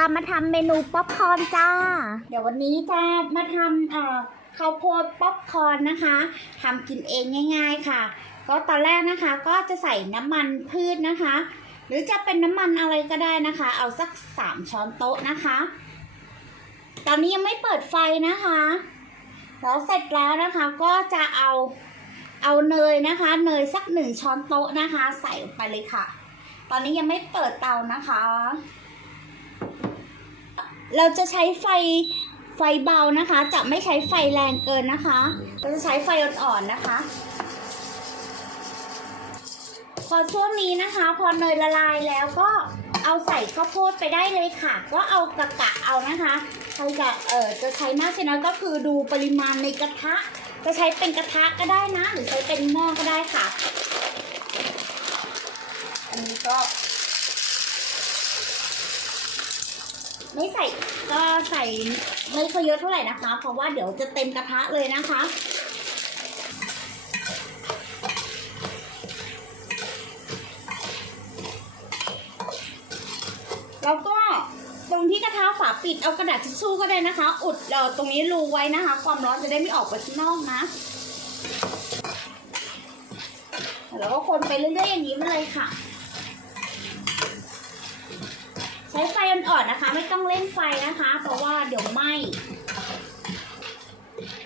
ามาทำเมนูป๊อปคอร์นจ้า เดี๋ยววันนี้จะมาทำเอ่อข้าวโพดป๊อปคอร์นนะคะทำกินเองง่าย ๆค่ะ ก็ตอนแรกนะคะก็จะใส่น้ำมันพืชนะคะ หรือจะเป็นน้ำมันอะไรก็ได้นะคะ เอาสักสามช้อนโต๊ะนะคะ ตอนนี้ยังไม่เปิดไฟนะคะแล้วเสร็จแล้วนะคะก็จะเอาเอาเนยนะคะ เนยสักหนึ่งช้อนโต๊ะนะคะ ใส่ลงไปเลยค่ะ ตอนนี้ยังไม่เปิดเตานะคะ เราจะใช้ไฟไฟเบานะคะ จะไม่ใช้ไฟแรงเกินนะคะ เราจะใช้ไฟอ่อนๆนะคะ พอช่วงนี้นะคะ พอเนยละลายแล้วก็เอาใส่ข้าวโพดไปได้เลยค่ะ ก็เอากะกะเอานะคะใครจะเออจะใช้มากใช่น้อยก็คือดูปริมาณในกระทะ จะใช้เป็นกระทะก็ได้นะ หรือใช้เป็นหม้อก็ได้ค่ะ อันนี้ก็ ไม่ใส่ก็ใส่ไม่ค่อยเยอะเท่าไหร่นะคะ เพราะว่าเดี๋ยวจะเต็มกระทะเลยนะคะแล้วก็ตรงที่กระทะฝาปิดเอากระดาษทิชชู่ก็ได้นะคะ อุดเอ่อตรงนี้รูไว้นะคะ ความร้อนจะได้ไม่ออกไปข้างนอกนะแล้วก็คนไปเรื่อยๆอย่างนี้มาเลยค่ะ ใช้ไฟอ่อนๆนะคะ ไม่ต้องเล่นไฟนะคะ เพราะว่าเดี๋ยวไหม้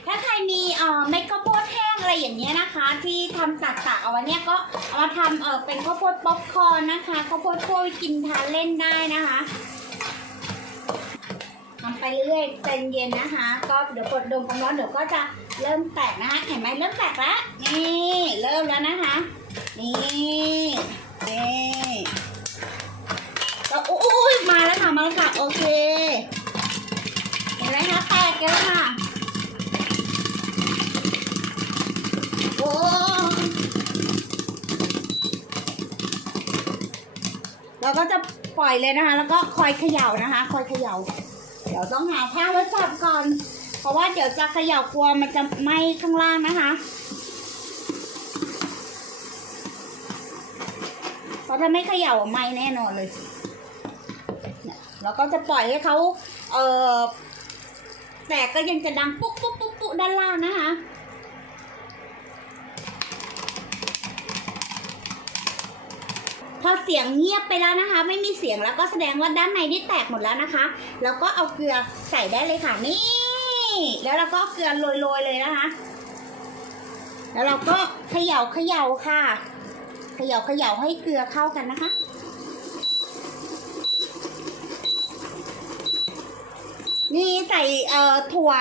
ถ้าใครมีเอ่อเม็ดข้าวโพดแห้งอะไรอย่างเงี้ยนะคะ ที่ทำตากๆเอาไว้เนี่ยก็เอามาทำเอ่อเป็นข้าวโพดป๊อปคอร์นนะคะข้าวโพดคั่วกินทานเล่นได้นะคะทำไปเรื่อยๆใจเย็นนะคะ ก็เดี๋ยวกดดมความร้อนเดี๋ยวก็จะเริ่มแตกนะคะเห็นไหมเริ่มแตกแล้วนี่เริ่มแล้วนะคะ นี่ มาแล้วค่ะมาค่ะ โอเค เห็นไหมคะแตกแล้วค่ะ โอ้เราก็จะปล่อยเลยนะคะ แล้วก็คอยเขย่านะคะ คอยเขย่า เดี๋ยวต้องหาผ้าไว้จับก่อน เพราะว่าเดี๋ยวจะเขย่ากลัวมันจะไหม้ข้างล่างนะคะเพราะถ้าไม่เขย่าไหม้แน่นอนเลย แล้วก็จะปล่อยให้เขาเอ่อแต่ก็ยังจะดังปุ๊บปุ๊บปุ๊บปุ๊บด้านล่างนะคะพอเสียงเงียบไปแล้วนะคะ ไม่มีเสียงแล้วก็แสดงว่าด้านในนี่แตกหมดแล้วนะคะ แล้วก็เอาเกลือใส่ได้เลยค่ะนี่ แล้วเราก็เอาเกลือโรยๆเลยนะคะ แล้วเราก็เขย่าเขย่าค่ะ เขย่าเขย่าให้เกลือเข้ากันนะคะ นี่ใส่เอ่อถั่ว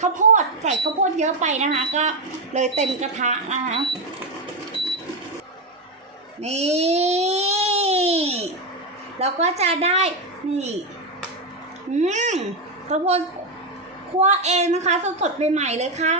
ข้าวโพดใส่ข้าวโพดเยอะไปนะคะ ก็เลยเต็มกระทะนะคะนี่เราก็จะได้นี่อืมข้าวโพดคั่วเองนะคะ สดๆใหม่ๆเลยค่ะ